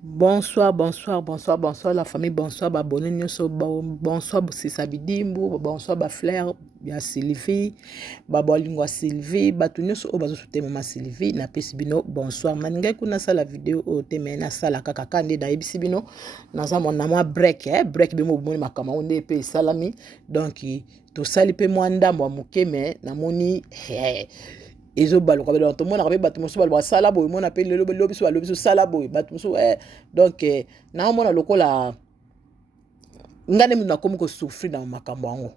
Bonsoir, bonsoir, bonsoir, bonsoir la famille, bonsoir, abonnés, bonsoir, c'est Sabidimbo, bonsoir, Flair, bien Sylvie, Lingua Sylvie, Batunyoso, Obazo Maman Sylvie, na Pesibino, bonsoir, Maninga kuna sa la vidéo au temena sa la kakakande na Ebisibino, naza mon nama break, break bimo moni makama onde pe salami, donc to sali pe mwanda mwa mukeme na moni ezo balo ka belo to mona ka be bato mosu balo sala boy mona pe lelo lobi so lobi so sala boy bato mosu donc na mona lokola ngane muna komi ko souffrir na makambo yango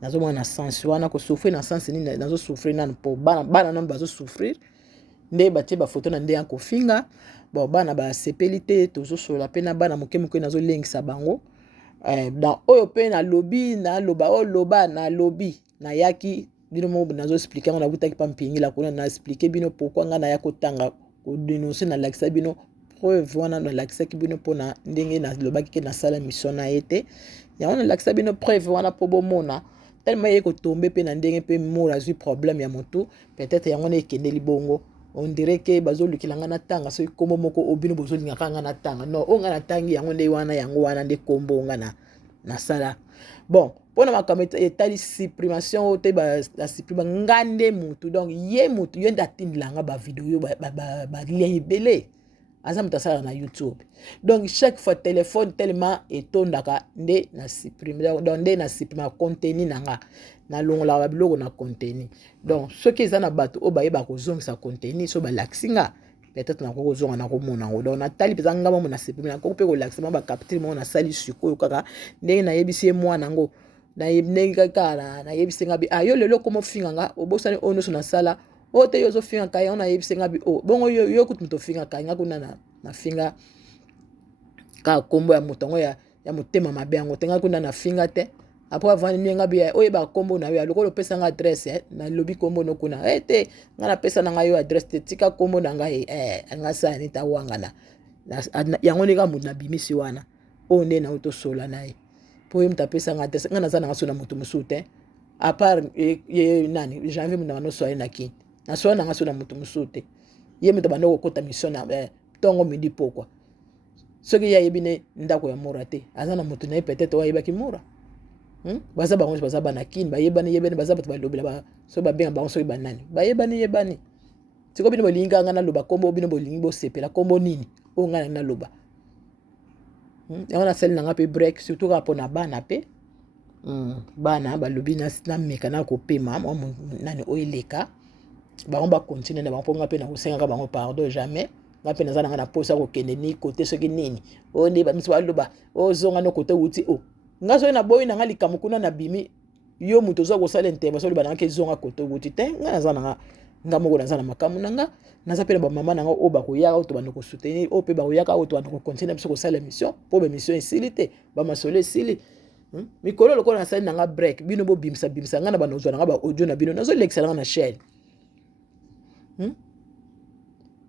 nazo mona sens wana ko souffrir na sens ni nazo souffrir na po bana na bazo souffrir nde batie ba photo na nde ya kofinga bon bana ba sepelite tozo sola pe na bana moke nazo lengisa bango dans oyo pe na lobby na loba o loba na lobby na yaki bino mo nazo expliquer on a butaki pa mpingi la kuna na expliquer bino pourquoi nga na ya kotanga ko dénoncer na lakisa bino preuve wana na lakisa ki bino pona ndenge na lobaki ke na sala mission na été ya on lakisa bino preuve wana po bomona tellement yeko tomber pe na ndenge pe mora azui problème ya moto peut-être yango na ekendeli bongo on dirait que bazo lukilanga na tanga so kombo moko obino bozo linga kanga na tanga non onga na tangi yango nde wana yango wana nde kombo nga na sala bon pona makambo etali supprimation te ba supprima ngande mutu donc ye mutu yo ndatindilanga ba video ba lien ebele aza mutu asala na YouTube donc chaque fois téléphone tellement etondaka nde na supprime donc nde na supprima contenu nanga na longola ba biloko na contenu donc soki eza na bato o bayeba kozongisa contenu so balaksinga peut-être na kozonga na komona ngo donc natali peza ngamba mo na supprime na ko pe ko laksima ba capture mo na sali sikoyo kaka ndenge na yebisi mwana ngo na ndenge kaka na yebisi ngabi yo lelo komo finga nga obosani ono so na sala o te yo zo finga kaya ona yebisi ngabi bongo yo kutu mto finga kaya kuna na finga ka kombo ya mutongo ya mutema mabe yango tenga kuna na finga te après avant ni ngabi oye ba kombo na yo lokolo pesa nga adresse na lobi kombo no kuna te nga na pesa na nga yo adresse te tika kombo na nga nga sa ni ta wanga na yango ni ka mutu na bimisi wana o nde na uto sola na ye po ye mutu apesa nga adresse nga naza na nga so na mutu mosusu te à part ye nani janvier mutu na no soye na kini na soya na nga so na mutu mosusu te ye mutu bando kokota mission na tongo midi pokwa soki ya yebine ndako ya mora te aza na mutu na ye peut-être wayebaki mora baza bango baza bana kini bayebani baza bato balobela ba so babenga bango soki banani bayebani siko bino bolinga nga na loba kombo bino bolingi bosepela kombo nini o nga na loba yango na sali nanga pe break surtout ka pona bana pe bana balobi na meka na kopema nani oyeleka bango bakontinue na bango mpo nga mpe na kosengaka bango pardon jamais nga mpe naza nanga na posa kokende ni kote soki nini o nde bamisi baloba ozonga no kote wuti nga soki na boyi nanga likambo kuna na bimi yo mutu oza kosala intervention loba nanga ke zonga kote wuti te nga naza nanga nga moko naza na makamu nanga naza pe na bamama nanga oyo bakoyaka oyo tobanda kosoutenir oyo mpe bakoyaka oyo tobanda kocontinue biso kosala émission mpo baémission esili te bamasolo esili mikolo lokola nasali nanga break bino bobimisa nga na banozwa nanga baaudio na bino nazolekisa nanga na chaîne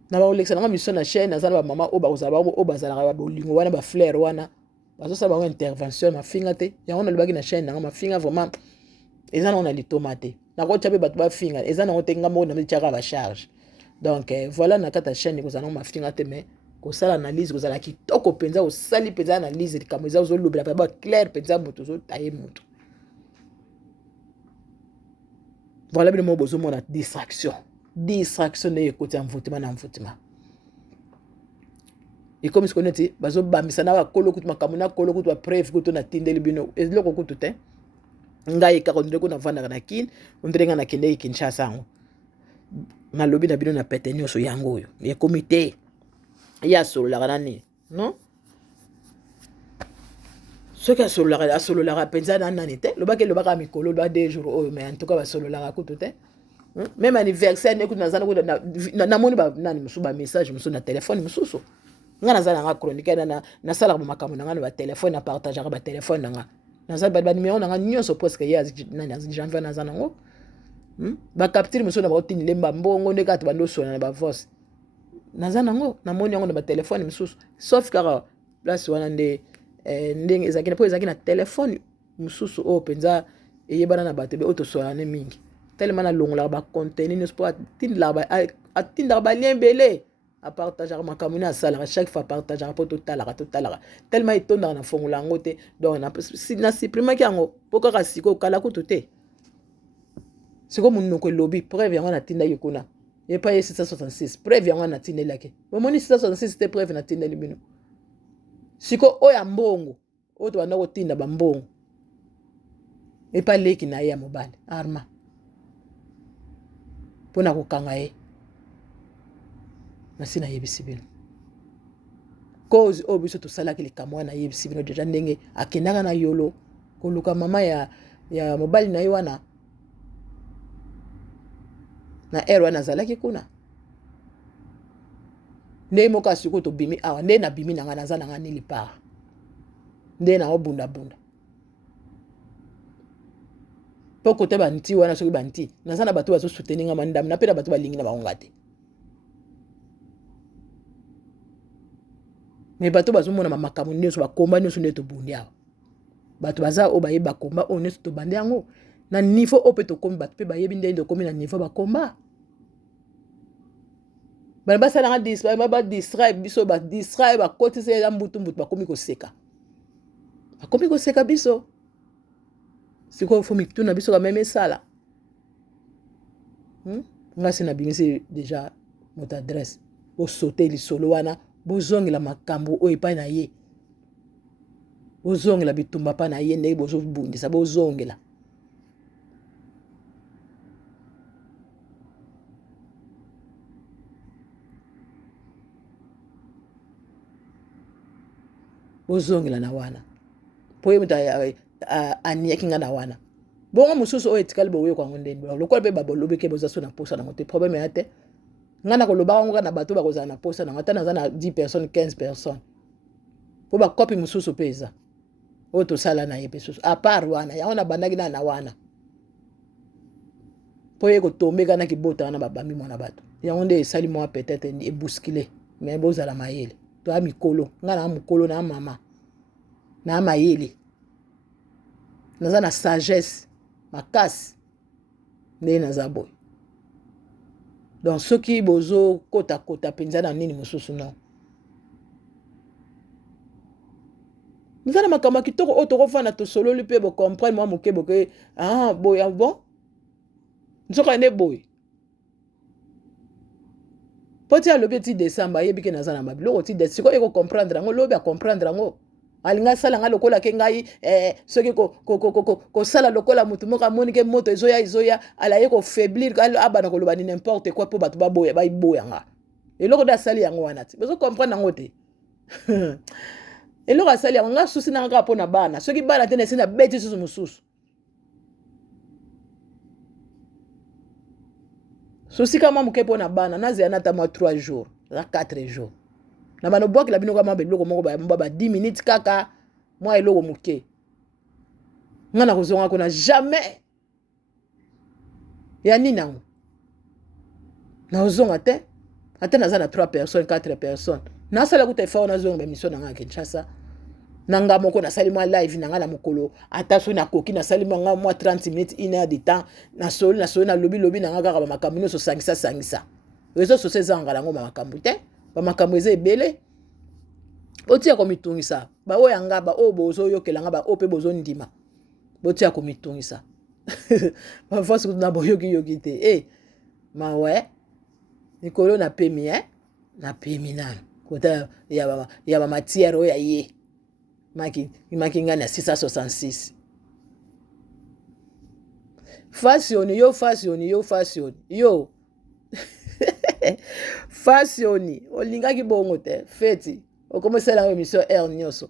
na baolekisa nanga mission na chaîne naza na bamama oyo bakozala bango oyo bazalaka bolingo wana bafleur wana bazosala bango intervention mafinga te yango nalobaki na chaîne nanga mafinga vraiment eza nango na litoma te nakotia mpe bato bafinga eza nango te nga moko nametiaka bacharge donc voilà na kati ya chaîne kozala nango mafinga te mais kosala analyse kozala kitoko mpenza osali mpenza analyse likambo eza ozolobela mpe baclaire mpenza moto ozotaye moto voilà bino moko bozomona distraction nde ekoti ya mvutima na mvutima ekomi siko neti bazobambisa na bakolo kutu makambo na kolo kutu bapreuve kutu natindeli bino eloko kutu te ngai kaka ondire kuna vandaka na kini ondire nga nakendeki Kinshasa yango nalobi na bino na pete nyonso yango oyo ekomi te ye asololaka nani non soki asololaka mpenza na nani te lobaki elobaka mikolo loba 2 jours oyo mais en tout cas basololaka kutu te même anniversaire ne kutu naza namoni nani mosusu bamessage mosusu na telefone mosusu nga naza nanga chronique nasalaka makambo nanga na batelefone na partageaka batelefone nanga naza banimero nanga nyonso presque ye janvier naza nango bacapture mosusu na bakotini lemba mbongo nde kaka bandosola na bavoce naza nango namoni yango na batelefone mosusu sauf kaka place wana nde ndenge ezalaki mpo ezalaki na telefone mosusu oyo mpenza eyebana na bato ebe oyo tosolane mingi tellement nalongolaka bacontenu nyonso mpo atindaka balien ebele a partageaka makambo ne asalaka chaque fois partageaka mpo totalaka tellement etondaka na fongola yango te donc na supprimaki yango mpo kaka sikoyo kala kutu te sikoyo monoko elobi preuve yango natindaki kuna epa ye 666 preuve yango natindelaki bomoni 666 te preuve natindeli bino sikoyo oyo ya mbongo oyo tobanda kotinda bambongo epa leki na ye ya mobali Arma mpo na kokanga ye nasi nayebisi bino cause oyo biso tosalaki likambo wana nayebisi bino deja ndenge akendaka na yolo koluka mama ya mobali na ye wana na ere wana azalaki kuna nde moko asikoyo tobimi awa nde nabimi nanga naza nanga nili para nde na obundabunda mpo kote banti wana soki banti naza na bato bazosouteninga mandamu na mpe na bato balingi na bango nga te me bato bazomona makambo nyonso bakomba nyonso nde tobundi awa bato baza oyo bayeba komba oyo nyonso tobande yango na niveau oyo mpe tokomi bato mpe bayebi ndenge tokomi na niveau bakomba bana basalanga badistrai biso badistrai bakotisa eza mbutu bakomi koseka biso sikoyo fo mituna biso kameme esala ngasi nabimisi deja moto adresse bosote lisolo wana bozongela makambo oyo epai na ye bozongela bitumba pa na ye ndenge bozobundisa bozongela na wana po ye moto aniaki nga na wana bongo mosusu oyo etikali boyoka yango ndeni lokola mpe babolobeke boza so na posa nango te problème ya te nga na kolobaka ngo na bato bakozala na posa nango ata naza na 10 personnes 15 personnes po bakopi mosusu mpe eza oyo tosala na ye mpe susu apart wana yango nabandaki na wana po ye kotombeka na kibota wana babambi mwana bato yango nde esali mwa peut-être ebouscule mais bozala mayele toya mikolo nga na mokolo na mama na mayele naza na sagesse makasi nde naza boye donc soki bozokota mpenza na nini mosusu non naza na makambo ya kitoko oyo tokofanda tosololi mpe bocomprendre mwa moke boke boye bon nzoka nde boye po ti alobi ti décembre ayebi ke naza na mabiloko ti sikoyo ekocomprendre yango lobi acomprendre yango alinga asala nga lokola ke ngai soki kosala lokola motu moko amoni ke moto ezoya ala ye kofaiblir abana koloba ni n'importe quoi mpo bato baboya nga eloko nde asali yango wana ti bozocomprendre yango te eloko asali yango nga susi nanga kaka mpo na bana soki bana te nesi na beti susu mosusu susi kama moke mpo na bana nazela nata mwa 3 jours na 4 jours na bano bwakela bino kama beloko moko ba 10 minutes kaka mwa eloko moke nga na kozonga kuna jamais ya nini nango na ozonga te ata naza na 3 personnes 4 personnes nasala kuta efao nazonga bemission nanga ya Kinshasa nanga moko nasali mwa live nanga na mokolo ata so nakoki nasali mwa 30 minutes 1 heure de temps nasoli na lobi nanga kaka bamakambo nyonso sangisa réseau social ezanga nango bamakambo te bamakambo eza ebele otia komitungisa baoyo yanga baoyo bozoyokela nga baoyo mpe bozondima botia komitungisa bafasi kutu na boyokiyoki te mawe mikolo napemi napemi nano kota ya bamatiere oyo ya ye maki nga na 666 fasioni yo fasioni olingaki bongo te feti okomosela ngo émission air nyonso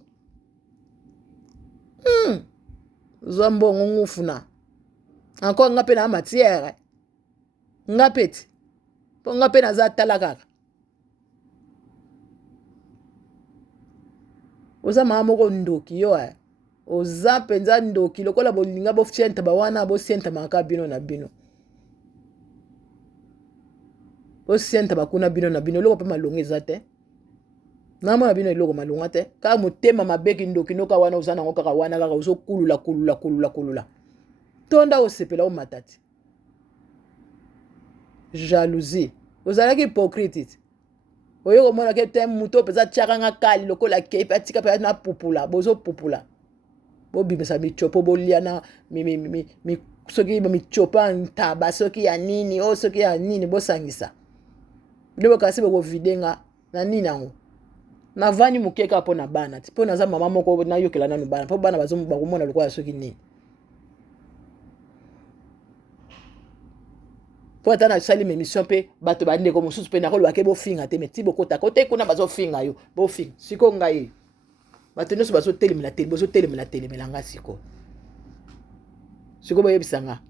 zwa mbongo ngufuna encore nga mpe na matiere nga peti mpo nga mpe naza tala kaka oza mama moko ndoki yo oza mpenza ndoki lokola bolinga bofienta bawana bosienta maka bino na bino bosienta bakuna bino na bino eloko mpe malongo eza te namona bino eloko malonga te kaka motema mabeki ndoki noka wana oza nango kaka wana kaka ozokulula tonda osepela omata te jalousie ozalaki hypocrite oyo komona ke te muto peza tiaka nga kali lokola ke pe atika pe na pupula bozo pupula bobimisa michopo bolia na soki michopa ntaba soki ya nini o soki ya nini bosangisa bino kasi bokovide nga na nini yango navani mokeka mpo na bana ti mpo naza mama moko nayokela nanu bana mpo bana bakomona lokola soki nini po ata nasali émission mpe bato bandeko mosusu mpe nakolobake bofinga te me ti bokotaka ote kuna bazofinga yo bofinga siko ngai bato nyonso bozotelemela telemela nga siko boyebisa nga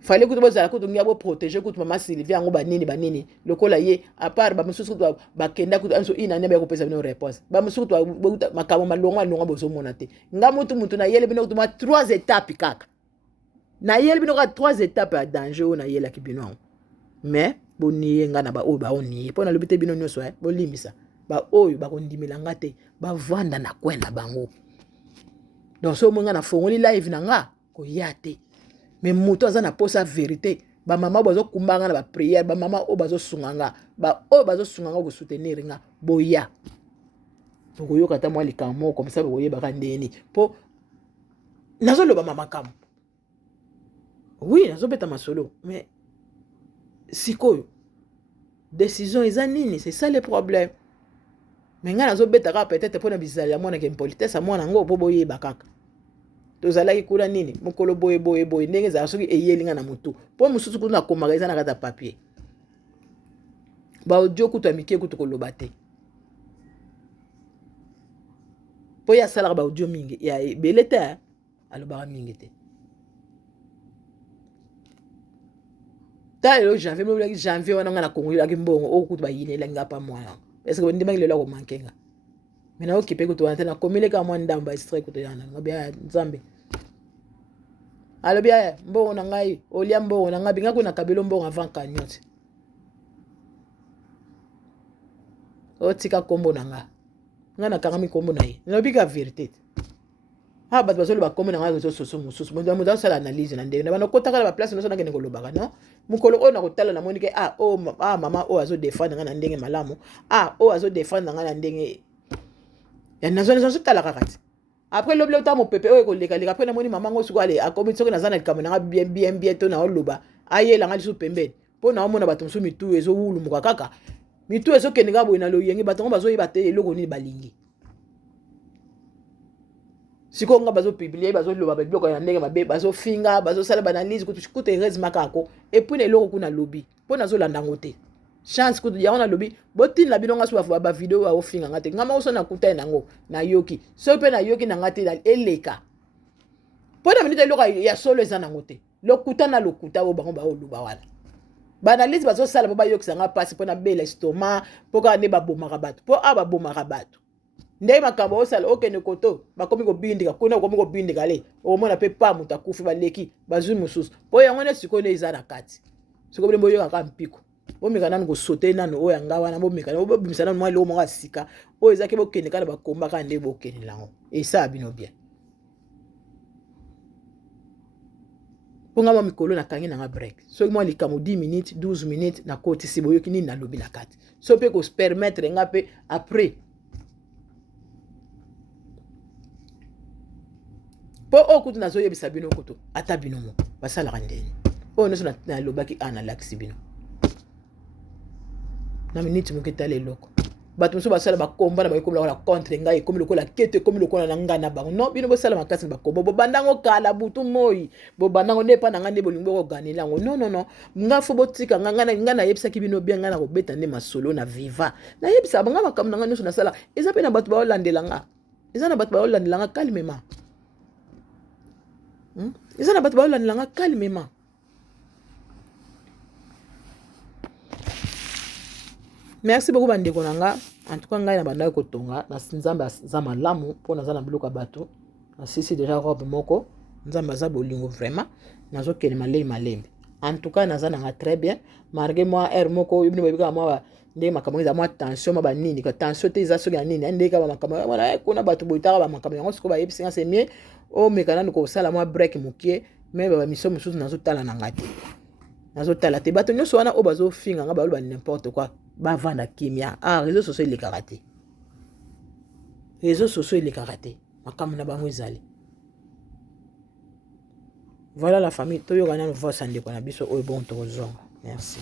fale kutu bozala kutu ngia boprotege kutu mama Sylvie yango banini lokola ye apart bamosusu kutu bakenda kutu anso ina nebe yakopesa bino réponse bamosusu kutu makambo malongwa bozomona te nga mutu na yele bino kutu ma 3 étapes kaka na yeli bino ka 3 étapes ya danger oyo na yelaki bino yango mais boniye nga na baoyo baoniye mpo nalobi te bino nyonso bolimisa baoyo bakondimela nga te bavanda na kwe na bango donc so omonga na fongoli live na nga koya te mais moto aza na posa vérité bamama oyo bazokumbanga na baprière bamama oyo bazosunga nga baoyo bazosunga nga kosoutenir nga boya bokoyoka ata mwa likambo moko komisa bokoyebaka ndeni mpo nazoloba makambo oui nazobeta masolo mais sikoyo décision eza nini c'est ça le problème mais nga nazobeta kaka peut-être mpona bizali ya mwana ke impolitesse ya mwana ngo mpo boyeba kaka tozalaki kuna nini mokolo boye ndenge ezala soki eyeli nga na motu mpo mosusu kutu nakomaka eza na kati ya papier baaudio kutu ya mike kutu koloba te mpo ye asalaka baaudio mingi ya ebele te alobaka mingi te ta lelo janvier wana nga na kongolelaki mbongo oyo kutu bayinelaki nga pa mwana est ce que ndimaki lelo akomanke nga me naokipe kutu wana te nakomileka mwa ndambo baestre kutu yana ngabia nzambe alobi aya mbongo na ngai olia mbongo na ngai binga kuna kabelo mbongo avant cagnotte otika kombo na nga na kangami kombo na ye nalobi ka vérité bato bazoloba kombo na ngai kozososo mosusu moto azosala analyse na ndenge na bana okotaka na baplace nyonso nakende kolobaka non mokolo oyo nakotala namoni ke mama oyo azodefendre ngai na ndenge malamu oyo azodefendre ngai na ndenge ya nazotala kaka ti après lobi ota mopepe oyo ekolekaleka après namoni mama ngo suku ale akomi soki naza na likambo nanga bien to naoloba ayelanga lisusu pembeni mpo naomona bato mosusu mitu ezowulumuka kaka mitu ezokende kaka boye na loyenge bato ngo bazoyeba te eloko nini balingi siko nga bazopiblie bazoloba babiloko ya ndenge mabe bazofinga bazosala banalise kutu heureusement kako epuis na eloko kuna lobi mpo nazolanda ngo te chance kutu yango nalobi botinela bino nga so bavideo baofinga nga te nga moko so nakutani nango nayoki so mpe nayoki na nga te eleka mpo na minute eloko ya solo eza nango te lokuta na lokuta oyo bango baoloba wana banalise bazosala mpo bayokisa nga mpasi mpo na bela estomac mpo kaka nde babomaka bato mpo babomaka bato ndenge makambo osala okende koto bakomi kobindika kuna okomi kobindika le okomona mpe pa moto akufi baleki bazwi mosusu mpo yango nde sikoyo nde eza na kati sikoyo bino boyokaka mpiko bomeka nanu kosote nanu oyo yanga wana bomeka bobimisa nanu mwa eloko moko ya sika oyo ezaki bokende kaka na bakomba kaka nde bokende nango esala bino bien mpo nga mwa mikolo nakangi nanga break soki mwa likambo 10 minutes 12 minutes nakotisi boyoki nini nalobi na kati so mpe kopermettre nga mpe après po oyo kutu nazoyebisa bino kutu ata bino mo basalaka ndeni oyo nyonso nalobaki nalakisi bino na minute moke tala eloko bato mosusu basala bakomba na bakomi lokola contre ngai ekomi lokola kete ekomi lokola na ngai na bango non bino bosala makasi na bakomba bobandango kala butu moi bobandango nde epa na ngai nde bolingi bokoganela yango non nga fo botika ngai nayebisaki bino bien ngai na kobeta nde masolo na viva nayebisa banga makambo na ngai nyonso nasala eza mpe na bato baolandela nga eza na bato baolandela nga calmement eza na bato baolandela nga calmement merci beaucoup bandeko na nga en tout cas ngai na bandaki kotonga na nzambe aza malamu mpo naza na biloko ya bato nasisi déjà robe moko nzambe aza bolingo vraiment nazokende malembe en tout cas naza nanga très bien malgré moi air moko bino boyebika mwa ndenge makambo eza mwa tension mwa banini ka tension te eza soki ya nini ndenge kaka bamakambo wana kuna bato boyitaka bamakambo yango sikoyo bayebisi nga c'est mieux omeka nanu kosala mwa break mokie mais bamisio mosusu nazotala na ngai te nazotala te bato nyonso wana oyo bazofinga nga baloba n'importe quoi bavanda kimia. Ah, réseaux sociaux il est karaté. Réseaux sociaux il est karaté. Makamuna bango ezali. Voilà la famille. Toyo gana nous voir sande kona biso oyo bon tozonga. Merci.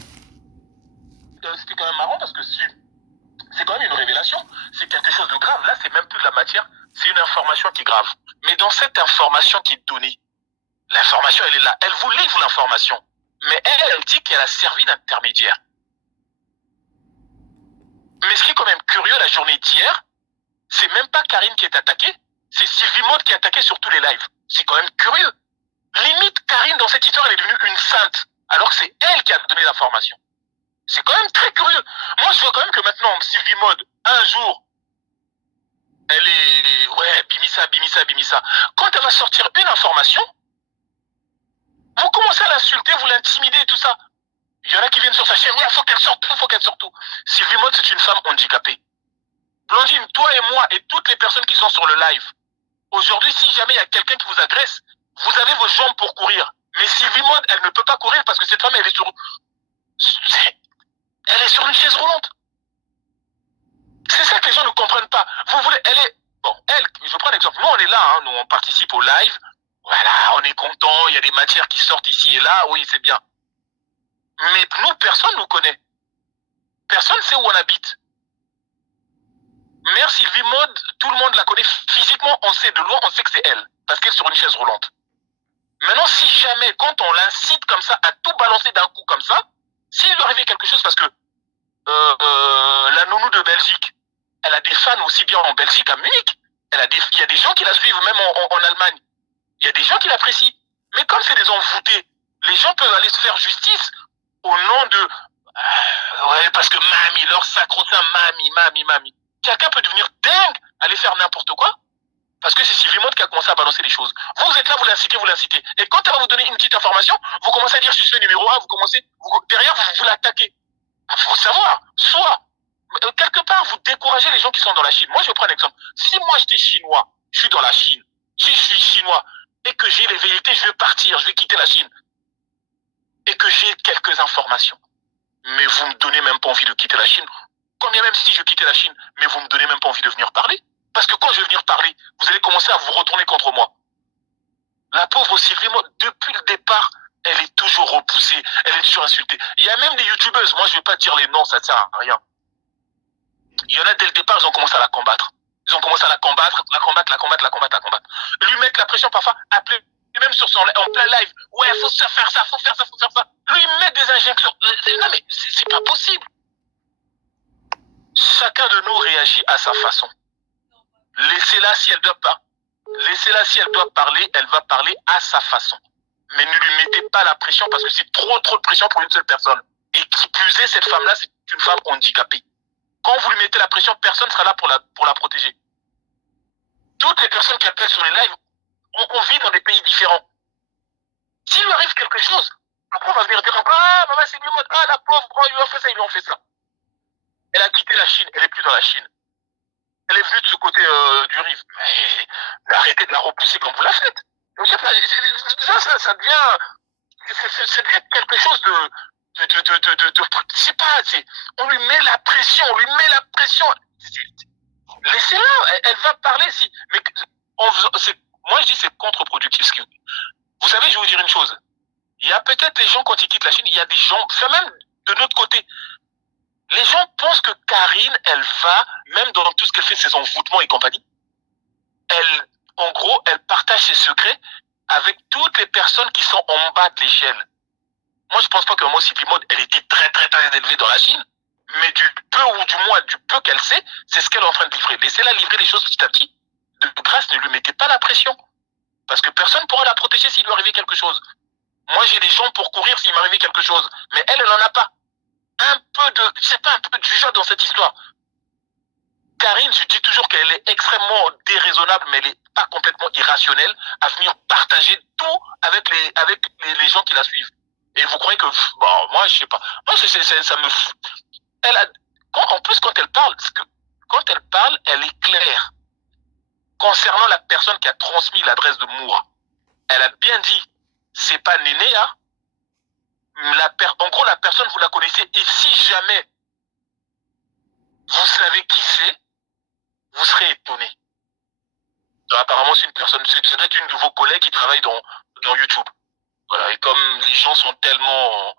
C'était quand même marrant parce que c'est quand même une révélation. C'est quelque chose de grave. Là, c'est même plus de la matière. C'est une information qui est grave. Mais dans cette information qui est donnée, l'information, elle est là. Elle vous livre l'information. Mais elle dit qu'elle a servi d'intermédiaire. Mais ce qui est quand même curieux, la journée d'hier, c'est même pas Karine qui est attaquée, c'est Sylvie Maud qui est attaquée sur tous les lives. C'est quand même curieux. Limite, Karine, dans cette histoire, elle est devenue une sainte, alors que c'est elle qui a donné l'information. C'est quand même très curieux. Moi, je vois quand même que maintenant, Sylvie Maud, un jour, elle est... Ouais, bimissa. Quand elle va sortir une information, vous commencez à l'insulter, vous l'intimider, tout ça. Il y en a qui viennent sur sa chaîne, il faut qu'elle sorte tout. Sylvie Maud, c'est une femme handicapée. Blondine, toi et moi et toutes les personnes qui sont sur le live, aujourd'hui, si jamais il y a quelqu'un qui vous agresse, vous avez vos jambes pour courir. Mais Sylvie Maud, elle ne peut pas courir parce que cette femme, elle est sur une chaise roulante. C'est ça que les gens ne comprennent pas. Vous voulez, je prends l'exemple. Nous, on est là, hein, nous, on participe au live. Voilà, on est content, il y a des matières qui sortent ici et là, oui, c'est bien. Mais nous, personne ne nous connaît. Personne ne sait où on habite. Mère Sylvie Maud, tout le monde la connaît physiquement, on sait de loin, on sait que c'est elle, parce qu'elle est sur une chaise roulante. Maintenant, si jamais, quand on l'incite comme ça, à tout balancer d'un coup comme ça, s'il lui arrivait quelque chose, parce que la nounou de Belgique, elle a des fans aussi bien en Belgique qu'à Munich. Il y a des gens qui la suivent, même en Allemagne. Il y a des gens qui l'apprécient. Mais comme c'est des envoûtés, les gens peuvent aller se faire justice au nom de... ouais, parce que mamie, leur sacro-saint, mamie. Quelqu'un peut devenir dingue, aller faire n'importe quoi, parce que c'est Sylvie Maud qui a commencé à balancer les choses. Vous êtes là, vous l'incitez. Et quand elle va vous donner une petite information, vous commencez à dire je suis le numéro 1, derrière, vous l'attaquez. Il faut savoir, soit, quelque part, vous découragez les gens qui sont dans la Chine. Moi, je prends un exemple. Si moi, j'étais chinois, je suis dans la Chine, si je suis chinois, et que j'ai les vérités, je vais partir, je vais quitter la Chine, et que j'ai quelques informations, mais vous me donnez même pas envie de quitter la Chine. Combien même si je quittais la Chine, mais vous me donnez même pas envie de venir parler. Parce que quand je vais venir parler, vous allez commencer à vous retourner contre moi. La pauvre Sylvie Maud, depuis le départ, elle est toujours repoussée, elle est toujours insultée. Il y a même des youtubeuses, moi je vais pas dire les noms, ça ne sert à rien. Il y en a dès le départ, ils ont commencé à la combattre. Ils ont commencé à la combattre. Lui mettre la pression parfois, appeler même en plein live. Ouais, faut faire ça. Lui mettre des injections. Non mais, c'est pas possible. Chacun de nous réagit à sa façon. Laissez-la si elle doit parler, elle va parler à sa façon. Mais ne lui mettez pas la pression parce que c'est trop de pression pour une seule personne. Et qui plus est, cette femme-là, c'est une femme handicapée. Quand vous lui mettez la pression, personne ne sera là pour la protéger. Toutes les personnes qui appellent sur les lives, on vit dans des pays différents. S'il lui arrive quelque chose, après on va venir dire ah, maman, c'est lui, ah, la pauvre, oh, ils lui ont fait ça. Elle a quitté la Chine, elle n'est plus dans la Chine. Elle est venue de ce côté du Rive. Mais arrêtez de la repousser comme vous la faites. Ça devient quelque chose de je sais pas, on lui met la pression. Laissez-la, elle va parler si. Mais moi je dis c'est contre-productif. Vous savez, je vais vous dire une chose. Il y a peut-être des gens quand ils quittent la Chine, il y a des gens, même de notre côté. Les gens pensent que Karine, elle va, même dans tout ce qu'elle fait, ses envoûtements et compagnie, en gros, elle partage ses secrets avec toutes les personnes qui sont en bas de l'échelle. Moi, je pense pas que Maman Sylvie Maud, elle était très élevée dans la Chine, mais du peu qu'elle sait, c'est ce qu'elle est en train de livrer. Laissez-la livrer les choses petit à petit. De grâce, ne lui mettez pas la pression. Parce que personne ne pourra la protéger s'il lui arrivait quelque chose. Moi, j'ai des gens pour courir s'il m'arrivait quelque chose. Mais elle n'en a pas. Un peu de jugeote dans cette histoire. Karine, je dis toujours qu'elle est extrêmement déraisonnable, mais elle n'est pas complètement irrationnelle à venir partager tout avec les gens qui la suivent. Et vous croyez que, bon, moi, je sais pas. Moi, ça me fout. En plus, quand elle parle, elle est claire. Concernant la personne qui a transmis l'adresse de Moura, elle a bien dit, c'est pas Nénéa. En gros, la personne, vous la connaissez. Et si jamais vous savez qui c'est, vous serez étonné. Apparemment, c'est une personne, c'est peut-être une de vos collègues qui travaille dans YouTube. Voilà, et comme les gens sont tellement...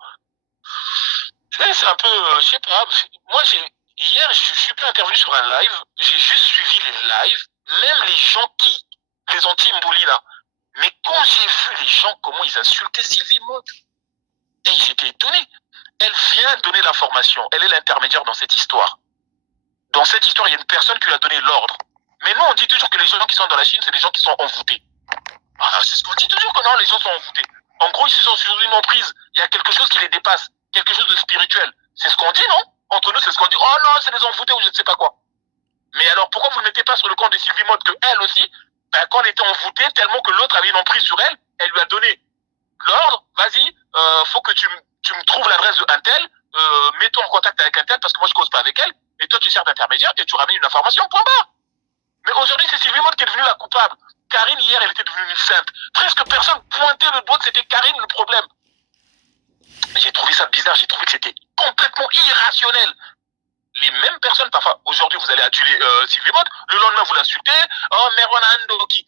C'est un peu, je sais pas, moi hier, je suis pas intervenu sur un live, j'ai juste suivi les lives, même les gens les anti-Mboli là. Mais quand j'ai vu les gens, comment ils insultaient Sylvie Maud, et j'étais étonné. Elle vient donner l'information, elle est l'intermédiaire dans cette histoire. Dans cette histoire, il y a une personne qui lui a donné l'ordre. Mais nous, on dit toujours que les gens qui sont dans la Chine, c'est des gens qui sont envoûtés. C'est ce qu'on dit toujours, que non, les gens sont envoûtés. En gros, ils sont sur une emprise. Il y a quelque chose qui les dépasse, quelque chose de spirituel. C'est ce qu'on dit, non? Entre nous, c'est ce qu'on dit. Oh non, c'est des envoûtés ou je ne sais pas quoi. Mais alors, pourquoi vous ne mettez pas sur le compte de Sylvie Maud que elle aussi, quand elle était envoûtée, tellement que l'autre avait une emprise sur elle, elle lui a donné l'ordre, vas-y, faut que tu me trouves l'adresse de un tel, mets-toi en contact avec un tel parce que moi je cause pas avec elle, et toi tu sers d'intermédiaire et tu ramènes une information, point barre. Mais aujourd'hui, c'est Sylvie Maud qui est devenue la coupable. Karine, hier, elle était devenue une sainte. Presque personne pointait le doigt que c'était Karine le problème. J'ai trouvé ça bizarre, j'ai trouvé que c'était complètement irrationnel. Les mêmes personnes, parfois, aujourd'hui, vous allez aduler Sylvie Maud, le lendemain, vous l'insultez, oh, Merwan Andoki,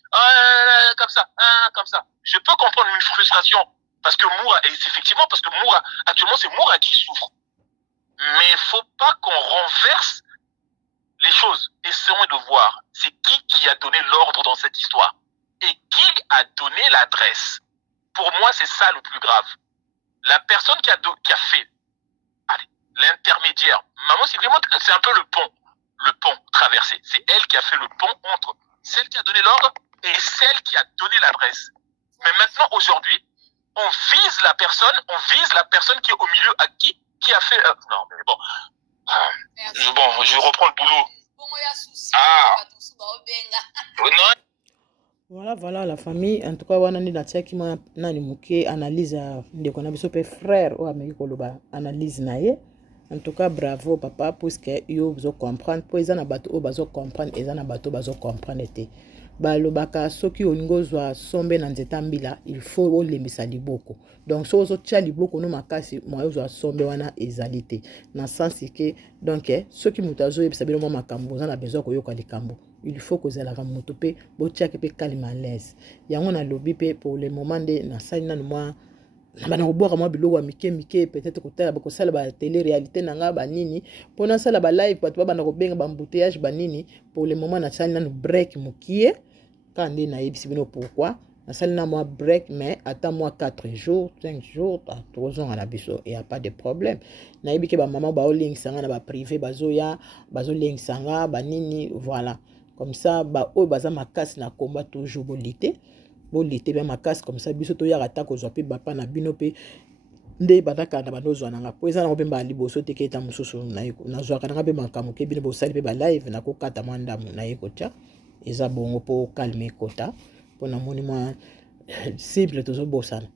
comme ça, comme ça. Je peux comprendre une frustration, parce que Moura, et effectivement, parce que Moura, actuellement, c'est Moura qui souffre. Mais il ne faut pas qu'on renverse les choses. Essayons de voir, c'est qui a donné l'ordre dans cette histoire et qui a donné l'adresse. Pour moi, c'est ça le plus grave. La personne qui a fait l'intermédiaire, maman Sylvie Maud, c'est un peu le pont traversé. C'est elle qui a fait le pont entre celle qui a donné l'ordre et celle qui a donné l'adresse. Mais maintenant, aujourd'hui, on vise la personne qui est au milieu, à qui a fait... non, mais bon. Bon, je reprends le boulot. Non. Voilà, la famille. En tout cas, on a dit que nani muke analyse de qu'on a besoin de frère ou américain koloba analyse naie. En tout cas, bravo papa parce que yo vous comprendre, pour les na bato bazo comprendre, et na bato bazo comprendre te. Ba lobaka soki olingo zwa sombe na nzeta mbila, il faut olembisa liboko. Donc so zo tia liboko no makasi moyo zwa sombe wana ezalité. Na sens que donc soki mutazo yebisa bino makambo za na besoin koyoka likambo. Il faut que la moto pe botiake pe calme à l'aise. Yango na lobby pe pour le moment de na sali na moi bana koboka mwa biloko ya mike peut-être kotala bakosala ba télé réalité nanga banini mpona sala ba live bato babanda kobenga bambouteillage banini pour le moment nasali nanu break mokie ka nde nayebisi bino pourquoi nasali na mwa break mais ata mwa 4 jours 5 jours 3 ans na biso et y a pas de problème nayebi ke bamama baolengisanga na baprivé bazoya bazolengisanga banini voilà comme ça oyo baza makasi na combat toujours bolite bien makasi comme ça biso to yaka ta kozwa pe bapa na bino pe nde bataka na banozwa nanga po eza na pe ba liboso te ke ta mususu na zwa kana pe makamu ke bino bosali pe ba live na ko kata mandamu na yeko tia eza bongo po calmer kota po na moni mwa simple tozo bosana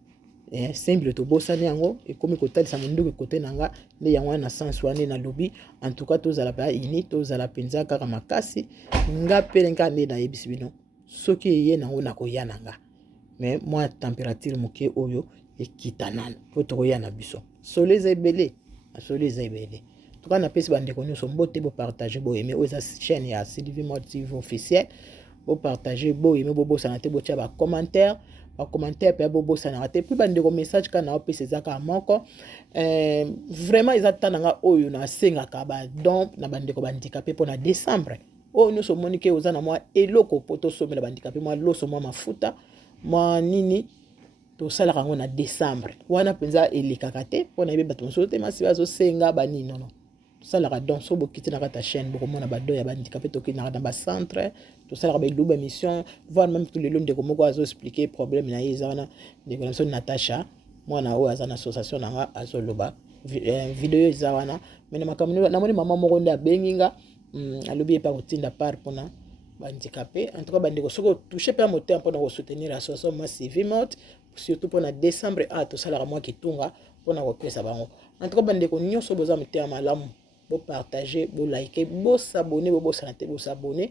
simple to bosana yango e komi kotalisa munduku kote nanga nde yango na sens wane na lobi en tout cas tozala pa ini tozala penza kaka makasi nga pe nka nde na yebisi bino soki ye nango na koya nanga mais moi température moke oyo ekita nano po tokoya na biso soleil eza ebele tout cas napesi bandeko nyonso mbote bopartage boyeme oyo eza chaîne ya Sylvie Maud TV officiel bopartage boyeme bobosana te botia bacommentaire mpe bobosanaka te puis bandeko message kaka na opesa eza kaka moko vraiment eza ta nanga oyo nasengaka badon na bandeko bandikape mpona décembre oyo nyonso omoni ke oza na mwa eloko po tosomela bandikape mwa loso mwa mafuta mwa nini tosalaka yango na décembre wana mpenza elekaka te mpona yebe bato mosusu te masi bazosenga banini nono tosalaka don so bokiti na kata chaîne bokomona bado ya bandikape tokendaka na bacentre tosalaka baeluba émission voir même tout lelo ndeko moko azoexplike problème na ye eza wana ndeko na biso Natacha mwana oyo aza na association nanga azoloba video eza wana me na makambo namoni mama moko nde abengi nga alobi epa kotinda part mpona bandikape en tout cas bandeko soki otouche mpe ya motema mpona kosoutenir association mwa Sylvie Maud surtout mpona décembre tosalaka mwa kitunga mpona kopesa bango en tout cas bandeko nyonso boza motema malamu bopartage bolike bosabone bobosana te bosabone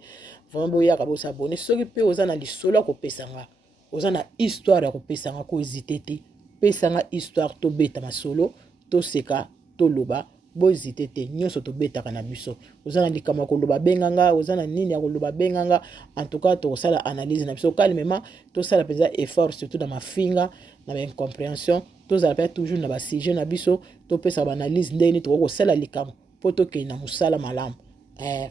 vraiment boyaka bosabone soki mpe oza na lisolo ya kopesanga oza na histoire ya kopesanga ko hésite te pesanga histoire tobeta masolo toseka toloba bozite te nyonso tobetaka na biso ozana likama koloba benganga ozana nini ya koloba benganga en tout cas to sala analyse na biso calmement to sala peza effort surtout dans mafinga na ba incompréhension to sala pa toujours na ba sujet na biso to pesa ba analyse ndeni to ko sala likama poto ke na musala malamu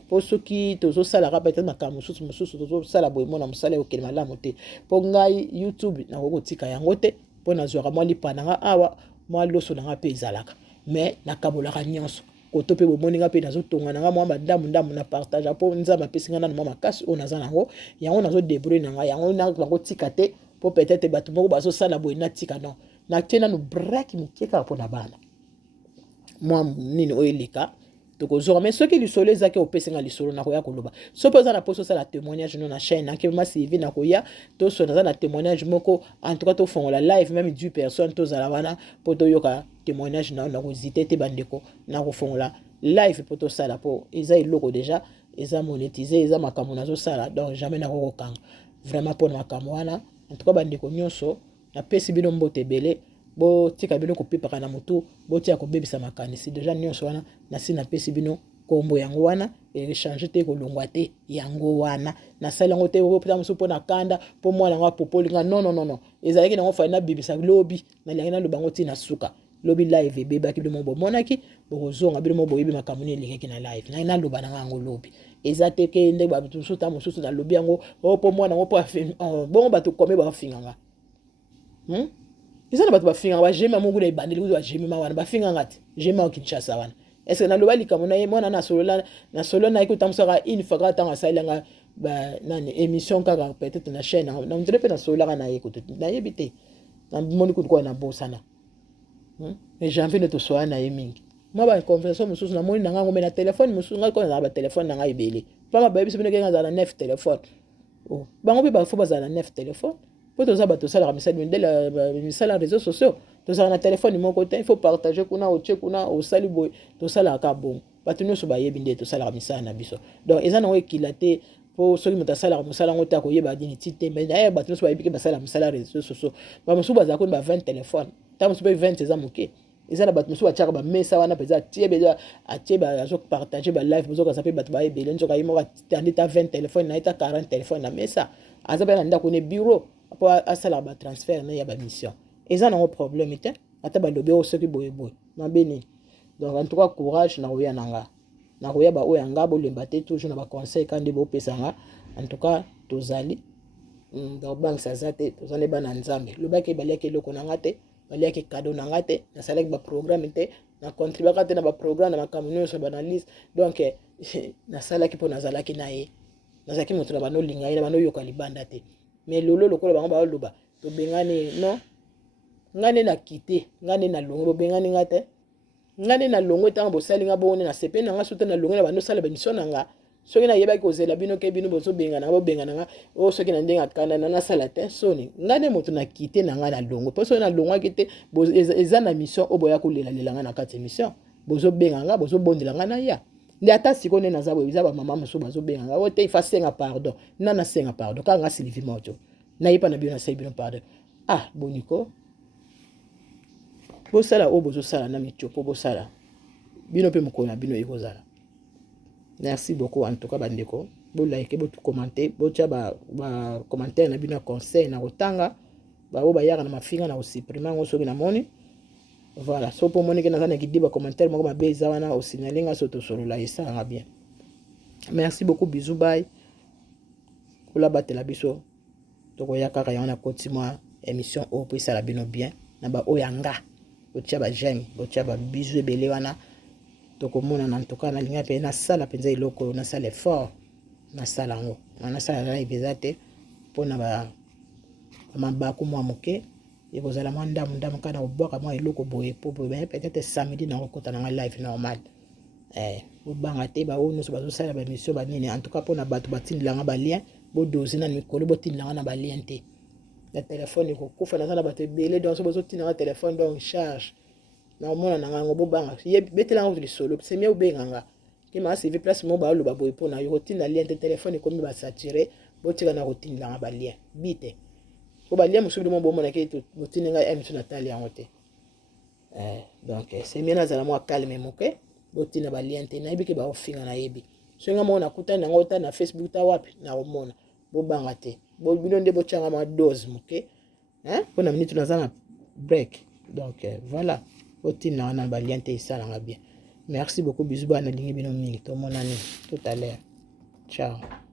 po soki tozosalaka peut-être makambo mosusu tozosala boye mona mosala okende malamu te mpo ngai youtube nakokotika yango te mpo nazwaka mwa lipa nanga awa mwa loso nanga mpe ezalaka mais nakabolaka nyonso koto mpe bomoni nga mpe nazotonga nanga mwa bandambu na partage mpo nzambe apesi nga nanu mwa makasi oyo naza nango yango nazodebrouille nanga yango nakotika te mpo peut-être bato moko bazosala boye natika non natie nanu brek mike kaka mpo na bana mwa nini oyo eleka tokozora mais soki lisolo ezaki opesenga lisolo nakoya koloba so mpe oza na poso osala témoignage no na chaîne nake ma suivi nakoya toso naza na témoignage moko en tout cas tofongola live même 10 personnes tozala wana mpo toyoka témoignage na nakozite te bandeko nakofongola live mpo tosala mpo eza eloko déjà eza monétisé eza makambo nazosala donc jamais nakokokanga vraiment mpo na makambo wana en tout cas bandeko nyonso napesi bino mbote ebele botika bino kopipaka na motu botia kobebisa makanisi déjà nyonso wana nasi napesi bino kombo yango wana échange te kolongwa te yango wana nasali yango te opesa mosu mpo na kanda mpo mwana yango apopolinga non ezalaki nango fali nabibisa lobi nalingi naloba yango ntina suka lobi live ebebaki bino mo bomonaki bokozonga bino mo boyebi makambo nini elekaki na live nayi naloba nanga yango lobi eza te ke nde bato mosusu ta mosusu nalobi yango mpo mwana yango mpo bongo bato kome bafinganga Ils ont pas finir j'ai même mon bandeli ou j'ai même wana ba finga ngati j'ai même Kinshasa wana est-ce que na loba likamona ye mona na solo na ikuta msaka une fois ka tanga sailanga ba nani émission kaka peut-être na chaîne na ndre pe na solo na ekuta na yebite na moni ku ko na bosana mais j'ai envie de te soigner na yemingi moi ba conversation mususu na moni na ngombe na téléphone mususu ngai ko na ba téléphone na ngai ebele pa ba biso bino ke ngazala 9 téléphone oh bango pe ba fo bazala 9 téléphone. Pour tous les bateaux, ça la misala réseaux sociaux. Tous les téléphone mon côté, il faut partager kuna au check kuna au salibo, tout ça la kabon. Bateau nous sur baye binde, tout ça la misala na biso. Donc ils en ont équilaté pour ceux qui m'ont sala musala ngota ko yeba dinité, mais d'ailleurs bateau nous sur baye binde basala misala réseaux sociaux. Ba musu bazako ba 20 téléphones. Ta musu 20 eza moké. Ils en a bateau musu achaka ba mesa wana peza tie beza atie ba azo partager ba live bozo ka sape bateau baye bele nzoka yimo ka 20 téléphones na ita 40 téléphones na mesa. Azaba na ndako ne bureau. Pour asala ba transfert na ya ba mission eza na problème ete ata ba lobe o soki boye na beni donc en tout cas courage na oya nanga na oya ba oya nga bo lemba te toujours na ba conseil kandi bo pesanga en tout cas tozali donc bank ça zate tozane bana nzambe lobaki baliaki loko nanga te baliaki cadeau nanga te na salaki ba programme te na contribuer ka te na ba programme na makambo nyonso ba analyse donc na salaki po nazalaki na ye nazaki moto na bano linga ye bano yoka libanda te mais lolo lokola bango ba loba to bengani non ngane na kité ngane na longo bengani ngate ngane na longo tango bosali nga bone na sepe na nga sote na longo na bano sala ba mission nga soki na yeba ko zela bino ke bino bozo bengana nga o soki na ndenga kanda na sala te soni ngane moto na kité na nga na longo po soki na longo kité eza na mission oboya ko lela nga na kati mission bozo benganga bozo bondela nga na ya ndi ata sikone na zabo bizaba mama musu bazo benganga o te ifasenga pardon nana senga pardon kanga Sylvie moto na yipa na bino na pardon boniko bosala o bozo sala na michopo bosala bino pe mukona bino ekozala. Merci beaucoup en tout cas bandeko bo like bo commenter bo tia ba commentaire na bino conseil na kotanga ba o ba yaka na mafinga na supprimer ngo soki na moni. Voilà, so pour monique na zana kidiba commentaire moko mabe za wana o signalinga soto solola esa bien. Merci beaucoup, bisous bye. Kula batela biso. Toko yaka yana continue émission o pesa la bino bien. Na ba oyanga. Botia ba j'aime, botia ba bisous ebele wana. Toko mona na ntoka na linga pe na sala penza iloko na sala fort. Na sala ngo. Na sala na ibezate pona ba mabako mwa moke. Et vous allez m'en dame kana oboka moi eloko boye peut-être samedi na okota na live normal bo banga te ba onu so bazo sala ba mission ba nini en tout cas pona bato batindila nga ba lien bo dozi na mikolo bo tindila nga na ba lien te na téléphone ko kufa na sala bato belé donc so bazo tindila téléphone donc charge na mona na ngo bo banga ye betela ngo li solo c'est mieux benga nga ki ma CV place mo ba lo ba boye pona yo tindila lien te téléphone ko mi ba saturé bo tika na ko tindila nga ba lien bite ko balia musubi mo bomo na ke botininga émission natali yango te donc c'est bien nazala moi calme moke botina balien te nayebi ke baofinga nayebi songa mo nakuta nango ta na Facebook ta wapi na omona bobanga te bino nde botyanga ma dose moke mpona minute naza na break donc voilà botina wana balien te esalanga bien merci beaucoup bisous bana lingi bino mingi tomonani tout à l'heure ciao